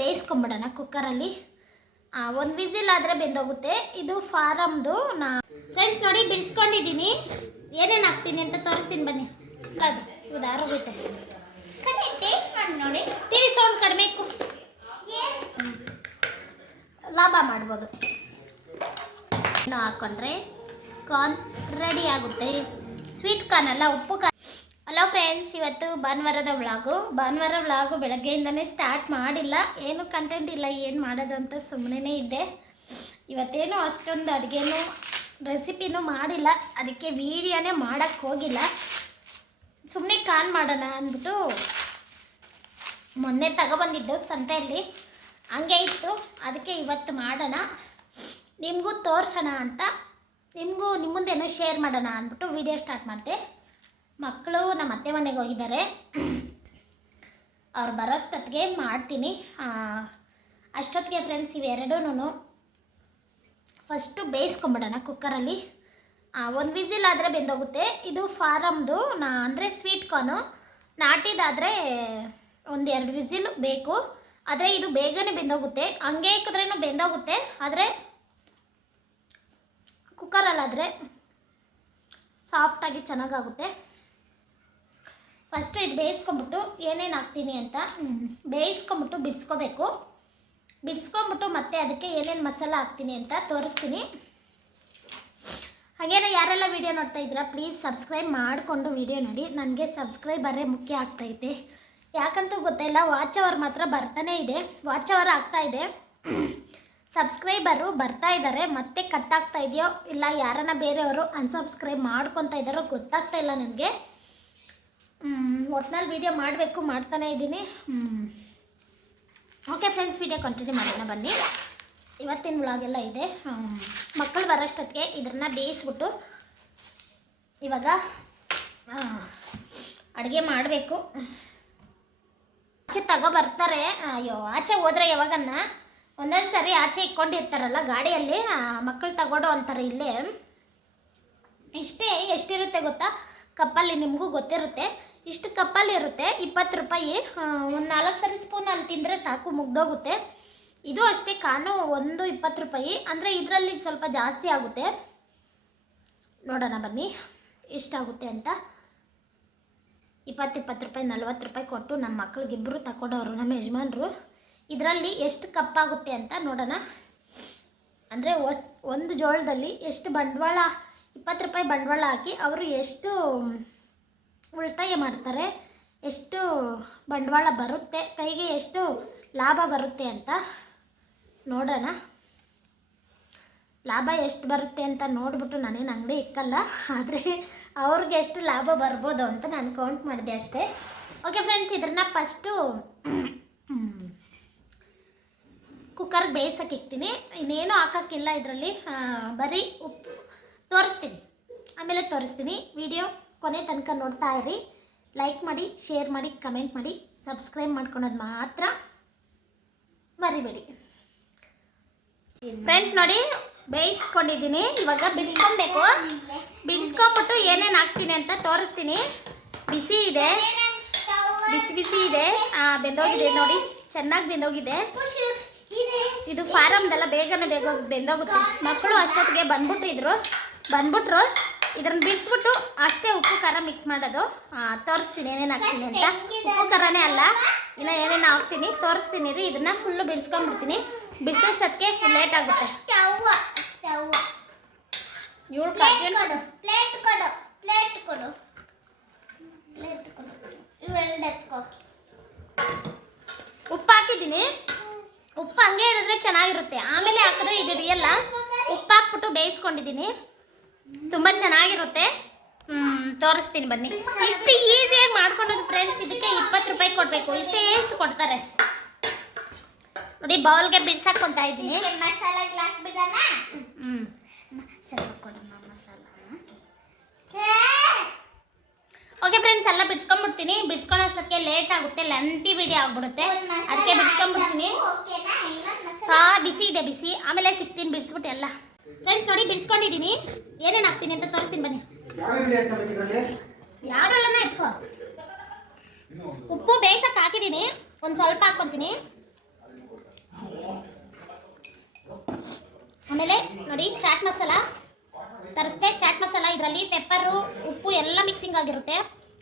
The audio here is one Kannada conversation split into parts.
ಬೇಯಿಸ್ಕೊಂಬಿಡೋಣ ಕುಕ್ಕರಲ್ಲಿ. ಒಂದು ವಿಸಿಲ್ ಆದರೆ ಬೆಂದೋಗುತ್ತೆ. ಇದು ಫಾರಮ್ದು ಫ್ರೆಂಡ್ಸ್ ನೋಡಿ ಬಿಡಿಸ್ಕೊಂಡಿದ್ದೀನಿ. ಏನೇನು ಹಾಕ್ತೀನಿ ಅಂತ ತೋರಿಸ್ತೀನಿ ಬನ್ನಿ. ಅದು ಇದು ಆರೋಗುತ್ತೆ. ಟೇಸ್ಟ್ ಮಾಡಿ ನೋಡಿ. ಟಿವಿ ಸೌಂಡ್ ಕಡಿಮೆ ಲಾಭ ಮಾಡ್ಬೋದು. ಹಾಕ್ಕೊಂಡ್ರೆ ಕಾರ್ನ್ ರೆಡಿ ಆಗುತ್ತೆ. ಸ್ವೀಟ್ ಕಾರ್ನ್ ಅಲ್ಲ, ಉಪ್ಪು ಕಾರ್ನ್. ಹಲೋ ಫ್ರೆಂಡ್ಸ್, ಇವತ್ತು ಭಾನುವಾರದ ವ್ಲಾಗು ಬೆಳಗ್ಗೆಯಿಂದನೇ ಸ್ಟಾರ್ಟ್ ಮಾಡಿಲ್ಲ. ಏನು ಕಂಟೆಂಟ್ ಇಲ್ಲ, ಏನು ಮಾಡೋದು ಅಂತ ಸುಮ್ಮನೆ ಇದ್ದೆ. ಇವತ್ತೇನು ಅಷ್ಟೊಂದು ಅಡುಗೆನೂ ರೆಸಿಪಿನೂ ಮಾಡಿಲ್ಲ, ಅದಕ್ಕೆ ವೀಡಿಯೋನೇ ಮಾಡೋಕ್ಕೆ ಹೋಗಿಲ್ಲ. ಸುಮ್ಮನೆ ಕಾನ್ ಮಾಡೋಣ ಅಂದ್ಬಿಟ್ಟು ಮೊನ್ನೆ ತಗೊಬಂದಿದ್ದು ಸಂತೆಯಲ್ಲಿ, ಹಂಗೆ ಇತ್ತು. ಅದಕ್ಕೆ ಇವತ್ತು ಮಾಡೋಣ, ನಿಮಗೂ ತೋರಿಸೋಣ ಅಂತ, ನಿಮ್ಮ ಮುಂದೆನೂ ಶೇರ್ ಮಾಡೋಣ ಅಂದ್ಬಿಟ್ಟು ವಿಡಿಯೋ ಸ್ಟಾರ್ಟ್ ಮಾಡಿದೆ. ಮಕ್ಕಳು ನಮ್ಮ ಅತ್ತೆ ಮನೆಗೆ ಹೋಗಿದ್ದಾರೆ. ಅವ್ರು ಬರೋಷ್ಟೊತ್ತಿಗೆ ಮಾಡ್ತೀನಿ. ಅಷ್ಟೊತ್ತಿಗೆ ಫ್ರೆಂಡ್ಸ್ ಇವೆರಡೂ ಫಸ್ಟು ಬೇಯಿಸ್ಕೊಂಬಿಡೋಣ ಕುಕ್ಕರಲ್ಲಿ. ಒಂದು ವಿಸಿಲ್ ಆದರೆ ಬೆಂದೋಗುತ್ತೆ. ಇದು ಫಾರಮ್ದು ಅಂದರೆ ಸ್ವೀಟ್ ಕಾರ್ನು. ನಾಟಿದಾದರೆ ಒಂದು 2 ವಿಸಿಲ್ ಬೇಕು. ಆದರೆ ಇದು ಬೇಗನೆ ಬೆಂದೋಗುತ್ತೆ. ಹಂಗೆ ಇಕ್ಕಿದ್ರೂ ಬೆಂದೋಗುತ್ತೆ. ಆದರೆ ಕುಕ್ಕರಲ್ಲಾದರೆ ಸಾಫ್ಟಾಗಿ ಚೆನ್ನಾಗಾಗುತ್ತೆ. ಫಸ್ಟು ಇದು ಬೇಯಿಸ್ಕೊಂಬಿಟ್ಟು ಏನೇನು ಹಾಕ್ತೀನಿ ಅಂತ ಬೇಯಿಸ್ಕೊಂಬಿಟ್ಟು ಬಿಡಿಸ್ಕೊಂಬಿಟ್ಟು ಮತ್ತೆ ಅದಕ್ಕೆ ಏನೇನು ಮಸಾಲ ಹಾಕ್ತೀನಿ ಅಂತ ತೋರಿಸ್ತೀನಿ. ಹಾಗೇನೋ ಯಾರೆಲ್ಲ ವೀಡಿಯೋ ನೋಡ್ತಾ ಇದ್ದೀರಾ ಪ್ಲೀಸ್ ಸಬ್ಸ್ಕ್ರೈಬ್ ಮಾಡಿಕೊಂಡು ವೀಡಿಯೋ ನೋಡಿ. ನನಗೆ ಸಬ್ಸ್ಕ್ರೈಬರೇ ಮುಖ್ಯ ಆಗ್ತಾಯಿದೆ. ಯಾಕಂತ ಗೊತ್ತಿಲ್ಲ, ವಾಚ್ ಅವರ್ ಮಾತ್ರ ಬರ್ತಾನೇ ಇದೆ, ವಾಚ್ ಅವರ್ ಆಗ್ತಾಯಿದೆ. ಸಬ್ಸ್ಕ್ರೈಬರು ಬರ್ತಾ ಇದ್ದಾರೆ, ಮತ್ತೆ ಕಟ್ ಆಗ್ತಾ ಇದೆಯೋ ಇಲ್ಲ ಯಾರನ್ನ ಬೇರೆಯವರು ಅನ್ಸಬ್ಸ್ಕ್ರೈಬ್ ಮಾಡ್ಕೊತಾ ಇದ್ದಾರೋ ಗೊತ್ತಾಗ್ತಾ ಇಲ್ಲ ನನಗೆ. ಒಟ್ನಲ್ಲಿ ವೀಡಿಯೋ ಮಾಡಬೇಕು, ಮಾಡ್ತಾನೇ ಇದ್ದೀನಿ. ಓಕೆ ಫ್ರೆಂಡ್ಸ್, ವೀಡಿಯೋ ಕಂಟಿನ್ಯೂ ಮಾಡೋಣ ಬನ್ನಿ. ಇವತ್ತಿನ ವ್ಲಾಗೆಲ್ಲ ಇದೆ. ಮಕ್ಕಳು ಬರೋಷ್ಟೊತ್ತಿಗೆ ಇದನ್ನು ಬೇಯಿಸ್ಬಿಟ್ಟು ಇವಾಗ ಅಡುಗೆ ಮಾಡಬೇಕು. ಆಚೆ ತಗೊಬರ್ತಾರೆ. ಅಯ್ಯೋ, ಆಚೆ ಹೋದರೆ ಯಾವಾಗನ್ನ ಒಂದೊಂದು ಸರಿ ಆಚೆ ಇಟ್ಕೊಂಡಿರ್ತಾರಲ್ಲ ಗಾಡಿಯಲ್ಲಿ, ಮಕ್ಕಳು ತಗೊಡೋ ಅಂತಾರೆ. ಇಲ್ಲೇ ಇಷ್ಟೇ ಎಷ್ಟಿರುತ್ತೆ ಗೊತ್ತಾ, ಕಪ್ಪಲ್ಲಿ ನಿಮಗೂ ಗೊತ್ತಿರುತ್ತೆ. ಇಷ್ಟು ಕಪ್ಪಲ್ಲಿ ಇರುತ್ತೆ, 20 ರೂಪಾಯಿ. ಒಂದು 4 ಸರಿ ಸ್ಪೂನಲ್ಲಿ ತಿಂದರೆ ಸಾಕು, ಮುಗ್ದೋಗುತ್ತೆ. ಇದು ಅಷ್ಟೇ, ಕಾನು ಒಂದು 20 ರೂಪಾಯಿ. ಅಂದರೆ ಇದರಲ್ಲಿ ಸ್ವಲ್ಪ ಜಾಸ್ತಿ ಆಗುತ್ತೆ. ನೋಡೋಣ ಬನ್ನಿ ಎಷ್ಟಾಗುತ್ತೆ ಅಂತ. 20 ರೂಪಾಯಿ 40 ರೂಪಾಯಿ ಕೊಟ್ಟು ನಮ್ಮ ಮಕ್ಕಳಿಗಿಬ್ಬರು ತಗೊಂಡವರು, ನಮ್ಮ ಯಜಮಾನ್ರು. ಇದರಲ್ಲಿ ಎಷ್ಟು ಕಪ್ಪಾಗುತ್ತೆ ಅಂತ ನೋಡೋಣ. ಅಂದರೆ ಒಂದು ಜೋಳದಲ್ಲಿ ಎಷ್ಟು ಬಂಡವಾಳ, 20 ರೂಪಾಯಿ ಬಂಡವಾಳ ಹಾಕಿ ಅವರು ಎಷ್ಟು ಉಳಿತಾಯ ಮಾಡ್ತಾರೆ, ಎಷ್ಟು ಬಂಡವಾಳ ಬರುತ್ತೆ, ಕೈಗೆ ಎಷ್ಟು ಲಾಭ ಬರುತ್ತೆ ಅಂತ ನೋಡೋಣ. ಲಾಭ ಎಷ್ಟು ಬರುತ್ತೆ ಅಂತ ನೋಡಿಬಿಟ್ಟು ನಾನೇನು ಅಂಗಡಿ ಇಕ್ಕಲ್ಲ, ಆದರೆ ಅವ್ರಿಗೆ ಎಷ್ಟು ಲಾಭ ಬರ್ಬೋದು ಅಂತ ನಾನು ಕೌಂಟ್ ಮಾಡಿದೆ ಅಷ್ಟೇ. ಓಕೆ ಫ್ರೆಂಡ್ಸ್, ಇದನ್ನು ಫಸ್ಟು ಕುಕ್ಕರ್ಗೆ ಬೇಯಿಸೋಕೆ ಇಕ್ತೀನಿ. ಇನ್ನೇನು ಹಾಕೋಕ್ಕಿಲ್ಲ ಇದರಲ್ಲಿ, ಬರೀ ಉಪ್ಪು ತೋರಿಸ್ತೀನಿ, ಆಮೇಲೆ ತೋರಿಸ್ತೀನಿ. ವಿಡಿಯೋ ಕೊನೆ ತನಕ ನೋಡ್ತಾ ಇರಿ. ಲೈಕ್ ಮಾಡಿ, ಶೇರ್ ಮಾಡಿ, ಕಮೆಂಟ್ ಮಾಡಿ, ಸಬ್ಸ್ಕ್ರೈಬ್ ಮಾಡ್ಕೊಳೋದು ಮಾತ್ರ ಮರಿಬೇಡಿ ಫ್ರೆಂಡ್ಸ್. ನೋಡಿ ಬೇಯಿಸ್ಕೊಂಡಿದ್ದೀನಿ, ಇವಾಗ ಬಿಡಿಸ್ಕೊಬೇಕು. ಬಿಡಿಸ್ಕೊಂಬಿಟ್ಟು ಏನೇನು ಹಾಕ್ತೀನಿ ಅಂತ ತೋರಿಸ್ತೀನಿ. ಬಿಸಿ ಇದೆ, ಬಿಸಿ ಇದೆ. ಬೆಂದೋಗಿದೆ ನೋಡಿ, ಚೆನ್ನಾಗಿ ಬೆಂದೋಗಿದೆ. ಇದು ಫಾರಮ್ದೆಲ್ಲ ಬೇಗನೆ ಬೆಂದೋಗುತ್ತೆ. ಮಕ್ಕಳು ಅಷ್ಟೊತ್ತಿಗೆ ಬಂದ್ಬಿಟ್ರು. ಇದನ್ನು ಬಿಡಿಸ್ಬಿಟ್ಟು ಅಷ್ಟೇ ಉಪ್ಪು ಖಾರ ಮಿಕ್ಸ್ ಮಾಡೋದು. ತೋರಿಸ್ತೀನಿ ಏನೇನು ಹಾಕ್ತೀನಿ ಅಂತ. ಉಪ್ಪು ಖಾರನೇ ಅಲ್ಲ, ಇನ್ನು ಏನೇನು ಹಾಕ್ತೀನಿ ತೋರಿಸ್ತೀನಿ ರೀ. ಇದನ್ನು ಫುಲ್ಲು ಬಿಡಿಸ್ಕೊಂಡ್ಬಿಡ್ತೀನಿ. ಬಿಡಿಸೋಷ್ಟೊತ್ತಿಗೆ ಲೇಟ್ ಆಗುತ್ತೆ. ಉಪ್ಪು ಹಾಕಿದ್ದೀನಿ. ಉಪ್ಪು ಹಂಗೆ ಹಿಡಿದ್ರೆ ಚೆನ್ನಾಗಿರುತ್ತೆ, ಆಮೇಲೆ ಹಾಕಿದ್ರೆ ಇದು ಹಿಡಿಯಲ್ಲ. ಉಪ್ಪು ಹಾಕ್ಬಿಟ್ಟು ಬೇಯಿಸ್ಕೊಂಡಿದ್ದೀನಿ, ತುಂಬ ಚೆನ್ನಾಗಿರುತ್ತೆ. ತೋರಿಸ್ತೀನಿ ಬನ್ನಿ. ಇಷ್ಟು ಈಸಿಯಾಗಿ ಮಾಡ್ಕೊಳೋದು ಫ್ರೆಂಡ್ಸ್. ಇದಕ್ಕೆ 20 ರೂಪಾಯಿ ಕೊಡಬೇಕು, ಇಷ್ಟೇ ಎಷ್ಟು ಕೊಡ್ತಾರೆ ನೋಡಿ. ಬೌಲ್ಗೆ ಬಿಡ್ಸಾಕೊಂತ ಇದ್ದೀನಿ. ಓಕೆ ಫ್ರೆಂಡ್ಸ್, ಎಲ್ಲ ಬಿಡ್ಸ್ಕೊಂಡ್ಬಿಡ್ತೀನಿ. ಬಿಡ್ಸ್ಕೊಳ್ಳೋಷ್ಟಕ್ಕೆ ಲೇಟ್ ಆಗುತ್ತೆ, ಲೆಂತಿ ವಿಡಿಯೋ ಆಗ್ಬಿಡುತ್ತೆ, ಅದಕ್ಕೆ ಬಿಡ್ಸ್ಕೊಂಡ್ಬಿಡ್ತೀನಿ. ಬಿಸಿ ಇದೆ, ಬಿಸಿ. ಆಮೇಲೆ ಸಿಗ್ತೀನಿ ಬಿಡಿಸ್ಬಿಟ್ಟು ಎಲ್ಲ. ಫ್ರೆಂಡ್ಸ್ ನೋಡಿ ಬಿಡಿಸ್ಕೊಂಡಿದ್ದೀನಿ, ಏನೇನು ಹಾಕ್ತೀನಿ ಅಂತ ತೋರಿಸ್ತೀನಿ ಬನ್ನಿ. ಯಾವ್ದ್ರಲ್ಲನ ಎತ್ಕೋ. ಉಪ್ಪು ಬೇಯಿಸಕ್ಕೆ ಹಾಕಿದ್ದೀನಿ, ಒಂದು ಸ್ವಲ್ಪ ಹಾಕ್ಕೊತೀನಿ. ಆಮೇಲೆ ನೋಡಿ ಚಾಟ್ ಮಸಾಲ ತರಿಸ್ದೆ. ಚಾಟ್ ಮಸಾಲ ಇದರಲ್ಲಿ ಪೆಪ್ಪರು ಉಪ್ಪು ಎಲ್ಲ ಮಿಕ್ಸಿಂಗ್ ಆಗಿರುತ್ತೆ.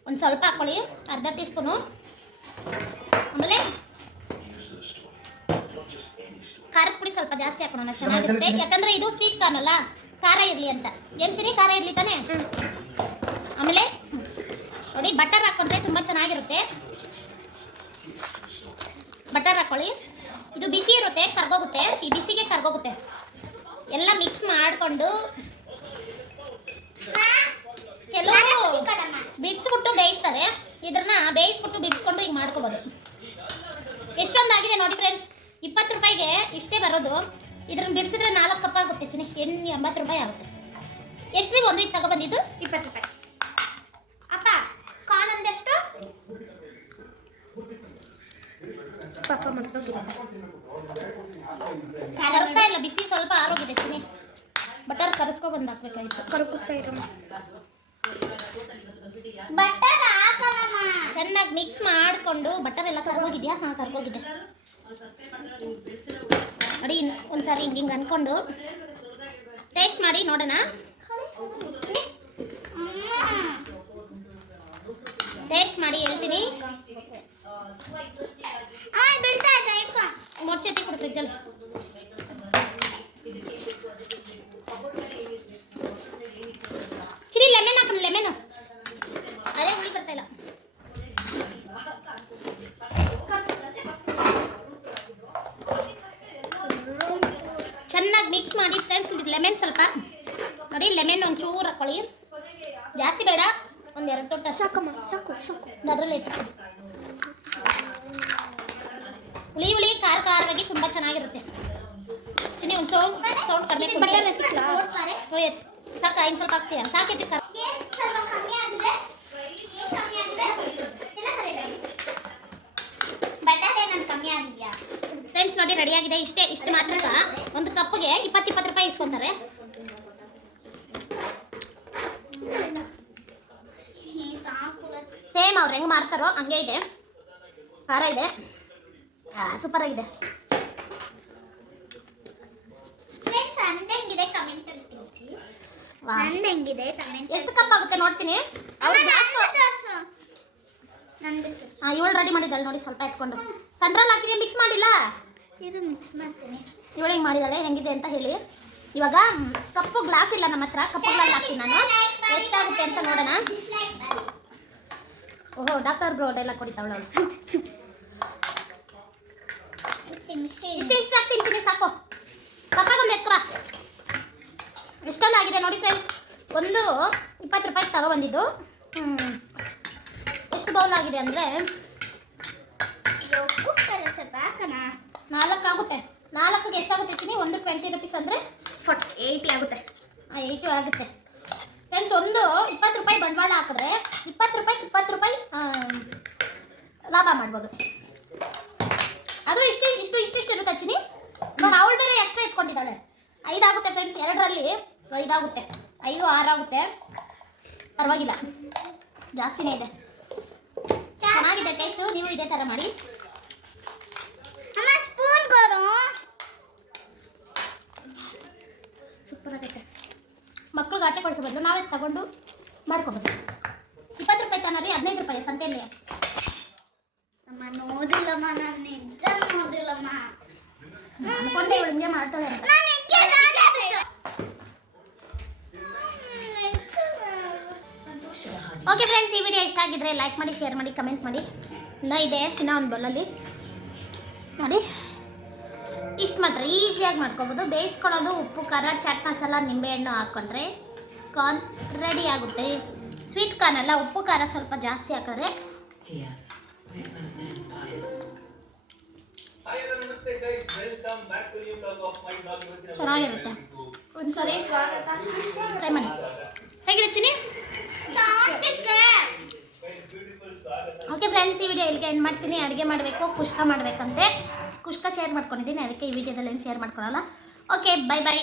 ಒಂದು ಸ್ವಲ್ಪ ಹಾಕ್ಕೊಳ್ಳಿ, ಅರ್ಧ ಟೀ ಸ್ಪೂನು. ಆಮೇಲೆ ಖಾರದ ಪುಡಿ ಸ್ವಲ್ಪ ಜಾಸ್ತಿ ಹಾಕೋಣ, ಚೆನ್ನಾಗಿರುತ್ತೆ. ಯಾಕಂದರೆ ಇದು ಸ್ವೀಟ್ ಕಾರ್ನ್ ಅಲ್ಲ, ಖಾರ ಇರಲಿ ಅಂತ. ಚಿನಿ ಖಾರ ಇರಲಿ ತಾನೇ. ಆಮೇಲೆ ನೋಡಿ ಬಟರ್ ಹಾಕ್ಕೊಂಡ್ರೆ ತುಂಬ ಚೆನ್ನಾಗಿರುತ್ತೆ. ಬಟರ್ ಹಾಕ್ಕೊಳ್ಳಿ. ಇದು ಬಿಸಿ ಇರುತ್ತೆ, ಕರ್ಗೋಗುತ್ತೆ. ಈ ಬಿಸಿಗೆ ಕರ್ಗೋಗುತ್ತೆ. ಎಲ್ಲ ಮಿಕ್ಸ್ ಮಾಡಿಕೊಂಡು ಕೆಲವರು ಬಿಡಿಸ್ಬಿಟ್ಟು ಬೇಯಿಸ್ತಾರೆ. ಇದನ್ನ ಬೇಯಿಸ್ಬಿಟ್ಟು ಬಿಡಿಸ್ಕೊಂಡು ಹಿಂಗೆ ಮಾಡ್ಕೋಬೋದು. ಎಷ್ಟೊಂದಾಗಿದೆ ನೋಡಿ ಫ್ರೆಂಡ್ಸ್, 20 ರೂಪಾಯಿಗೆ ಇಷ್ಟೇ ಬರೋದು. ಇದ್ರನ್ನ ಬಿಡಿಸಿದ್ರೆ 4 ಕಪ್ ಆಗುತ್ತೆ ಚಿನಿ, 80 ರೂಪಾಯಿ ಆಗುತ್ತೆ. ಎಷ್ಟು ಒಂದು ಇದು ತಗೊಬಂದಿದ್ದು? 20 ರೂಪಾಯಿ. ಅಪ್ಪ ಕಾರ್ನ್ ಒಂದೆಷ್ಟು? ಪಾಪ ಕರ್ತಾ ಇಲ್ಲ, ಬಿಸಿ ಸ್ವಲ್ಪ ಆರೋಗಿದೆ ಚಿನಿ. ಬಟರ್ ಕರೆಸ್ಕೊ ಬಂದು ಹಾಕ್ಬೇಕಾಯ್ತು. ಕರ್ಕುತ್ತಾ ಇರಮ್ಮ. ಬಟರ್ ಹಾಕಣಮ್ಮ. ಚೆನ್ನಾಗಿ ಮಿಕ್ಸ್ ಮಾಡಿಕೊಂಡು. ಬಟರ್ ಎಲ್ಲ ಕರ್ಗೋಗಿದ್ಯಾ? ಹಾಂ ಕರ್ಗೋಗಿದೆ ನೋಡಿ. ಒಂದ್ಸಾರಿ ಹಿಂಗೆ ಅನ್ಕೊಂಡು ಟೇಸ್ಟ್ ಮಾಡಿ ನೋಡೋಣ. ಟೇಸ್ಟ್ ಮಾಡಿ ಹೇಳ್ತೀನಿ. ಮೊರ್ಚೆತ್ತಿ ಕೊಡು ಫ್ರಿಜ್ಜಲ್ಲಿ. ಚಿರಿ ಲೆಮನ್ ಹಾಕೋಣ, ಲೆಮನ್. ಅದೇ ಹುಳಿ ಬರ್ತಾ ಇಲ್ಲ. ಚೆನ್ನಾಗಿ ಮಿಕ್ಸ್ ಮಾಡಿ ಫ್ರೆಂಡ್ಸ್. ಲೆಮನ್ ಸ್ವಲ್ಪ ನೋಡಿ, ಲೆಮನ್ ಒಂಚೂರು ಹಾಕೊಳ್ಳಿ, ಜಾಸ್ತಿ ಬೇಡ, ಒಂದು 2 ತೊಟ್ಟು ಸಾಕಮ್ಮ. ಸಾಕು ಸಾಕು. ಅದರಲ್ಲಿ ಇಟ್ಟು ಹುಳಿ ಹುಳಿ ಖಾರವಾಗಿ ತುಂಬ ಚೆನ್ನಾಗಿರುತ್ತೆ. ಚಿನ್ನಿ ಒಂದು ಸೌಂಡ್ ಕಡಿಮೆ. ಸಾಕ, ಇನ್ನು ಸ್ವಲ್ಪ ಹಾಕ್ತೀಯ? ಸಾಕೈತಿ. ಫ್ರೆಂಡ್ಸ್ ನೋಡಿ ರೆಡಿಯಾಗಿದೆ. ಇಷ್ಟು ಮಾತ್ರ. ಒಂದು ಕಪ್ಗೆ 20 ರೂಪಾಯಿ ಇಸ್ಕೊಂತಾರೆ. ಸೇಮ್ ಅವ್ರು ಹೆಂಗೆ ಮಾಡ್ತಾರೋ ಹಂಗೆ ಇದೆ. ಖಾರ ಇದೆ, ಸೂಪರ್ ಆಗಿದೆ. ಎಷ್ಟು ಕಪ್ ಆಗುತ್ತೆ ನೋಡ್ತೀನಿ. ಇವಳು ರೆಡಿ ಮಾಡಿದ್ದಾಳೆ ನೋಡಿ, ಸ್ವಲ್ಪ ಎತ್ಕೊಂಡು. ಸೆಂಟ್ರಲ್ ಹಾಕಿದೀಯ, ಮಿಕ್ಸ್ ಮಾಡಿಲ್ಲ. ಇದು ಮಿಕ್ಸ್ ಮಾಡ್ತೀನಿ. ಇವಳು ಹಿಂಗೆ ಮಾಡಿದ್ದಾಳೆ, ಹೆಂಗಿದೆ ಅಂತ ಹೇಳಿ. ಇವಾಗ ಕಪ್ಪು ಗ್ಲಾಸ್ ಇಲ್ಲ ನಮ್ಮ ಹತ್ರ, ಕಪ್ಪುಗಳಲ್ಲಿ ಹಾಕ್ತೀನಿ ನಾನು. ಎಷ್ಟಾಗುತ್ತೆ ಅಂತ ನೋಡೋಣ. ಓಹೋ, ಡಾಕ್ಟರ್ ಬ್ರೋ ಎಲ್ಲ ಕೊಡಿತಾವಳು ಅವಳು. ಇಷ್ಟು ಹಾಕ್ತೀನಿ ಚಿನ್ನಿ, ಸಾಕು. ಕಪ್ಪಾಗೊಂದು ಎತ್ಕೊ. ಎಷ್ಟೊಂದಾಗಿದೆ ನೋಡಿ ಫ್ರೆಂಡ್ಸ್. ಒಂದು 20 ರೂಪಾಯಿ ತಗೊಬಂದಿದ್ದು. ಎಷ್ಟು ಬೌಲ್ ಆಗಿದೆ ಅಂದರೆ 4 ಆಗುತ್ತೆ. 4ಗೆ ಎಷ್ಟಾಗುತ್ತೆ ಚಿನ್ನಿ? ಒಂದು 20 ರುಪೀಸ್ ಅಂದರೆ 80 ಆಗುತ್ತೆ. 80 ಆಗುತ್ತೆ ಫ್ರೆಂಡ್ಸ್. ಒಂದು 20 ರೂಪಾಯಿ ಬಂಡವಾಳ ಹಾಕಿದ್ರೆ 20 ರೂಪಾಯಿ ಲಾಭ ಮಾಡ್ಬೋದು. ಅದು ಇಷ್ಟು ಇರುತ್ತೆ ಚಿನ್ನಿ. ಅವಳು ಬೇರೆ ಎಕ್ಸ್ಟ್ರಾ ಎತ್ಕೊಂಡಿದ್ದಾಳೆ. 5 ಆಗುತ್ತೆ ಫ್ರೆಂಡ್ಸ್. 2ರಲ್ಲಿ 5 ಆಗುತ್ತೆ, 5 6 ಆಗುತ್ತೆ. ಪರವಾಗಿಲ್ಲ, ಜಾಸ್ತಿನೇ ಇದೆ. ಚೆನ್ನಾಗಿದೆ ಟೇಸ್ಟು. ನೀವು ಇದೇ ಥರ ಮಾಡಿ. ಸ್ಪೂನ್ ಕೊಡು. ಸೂಪರ್ ಆಗುತ್ತೆ. ಮಕ್ಳಿಗೆ ಆಚೆ ಕೊಡಿಸೋ ಬದಲು ನಾವೇ ತಗೊಂಡು ಮಾಡ್ಕೋಬೋದು. 20 ರೂಪಾಯಿ ತಾನರಿ, 15 ರೂಪಾಯಿ ಸಂತೆಯಲ್ಲಿ. ಅಮ್ಮ ನೋಡಿಲ್ಲಮ್ಮ, ನಾನು ನಿಜ ನೋಡಿಲ್ಲಮ್ಮ. ಅನ್ಕೊಂಡೆ ಇವಳು ಹಿಂಗೆ ಮಾಡ್ತಾಳೆ ಅಂತ. ಓಕೆ ಫ್ರೆಂಡ್ಸ್, ಈ ವಿಡಿಯೋ ಇಷ್ಟ ಆಗಿದ್ರೆ ಲೈಕ್ ಮಾಡಿ, ಶೇರ್ ಮಾಡಿ, ಕಮೆಂಟ್ ಮಾಡಿ. ಇನ್ನೂ ಒಂದು ಬೌಲಲ್ಲಿ ನೋಡಿ. ಇಷ್ಟು ಮಾತ್ರ ಈಸಿಯಾಗಿ ಮಾಡ್ಕೋಬೋದು. ಬೇಯಿಸ್ಕೊಳ್ಳೋದು, ಉಪ್ಪು ಖಾರ ಚಾಟ್ ಮಸಾಲ ನಿಂಬೆಹಣ್ಣು ಹಾಕ್ಕೊಂಡ್ರೆ ಕಾರ್ನ್ ರೆಡಿ ಆಗುತ್ತೆ. ಸ್ವೀಟ್ ಕಾರ್ನ್ ಅಲ್ಲ, ಉಪ್ಪು ಖಾರ ಸ್ವಲ್ಪ ಜಾಸ್ತಿ ಹಾಕಿದ್ರೆ ಚೆನ್ನಾಗಿರುತ್ತೆ. ಒಂದ್ಸರಿ ಟ್ರೈ ಮಾಡಿ. ಹೇಗಿದೆ ಚಿನ್ನಿ? ಓಕೆ ಫ್ರೆಂಡ್ಸ್, ಈ ವಿಡಿಯೋ ಇಲ್ಲಿಗೆ ಎಂಡ್ ಮಾಡ್ತೀನಿ. ಅಡುಗೆ ಮಾಡಬೇಕು, ಕುಷ್ಕ ಮಾಡಬೇಕಂತೆ. ಕುಷ್ಕ ಶೇರ್ ಮಾಡ್ಕೊಂಡಿದ್ದೀನಿ, ಅದಕ್ಕೆ ಈ ವಿಡಿಯೋದಲ್ಲಿ ಏನು ಶೇರ್ ಮಾಡ್ಕೊಳ್ಳಲ್ಲ. Okay, bye by.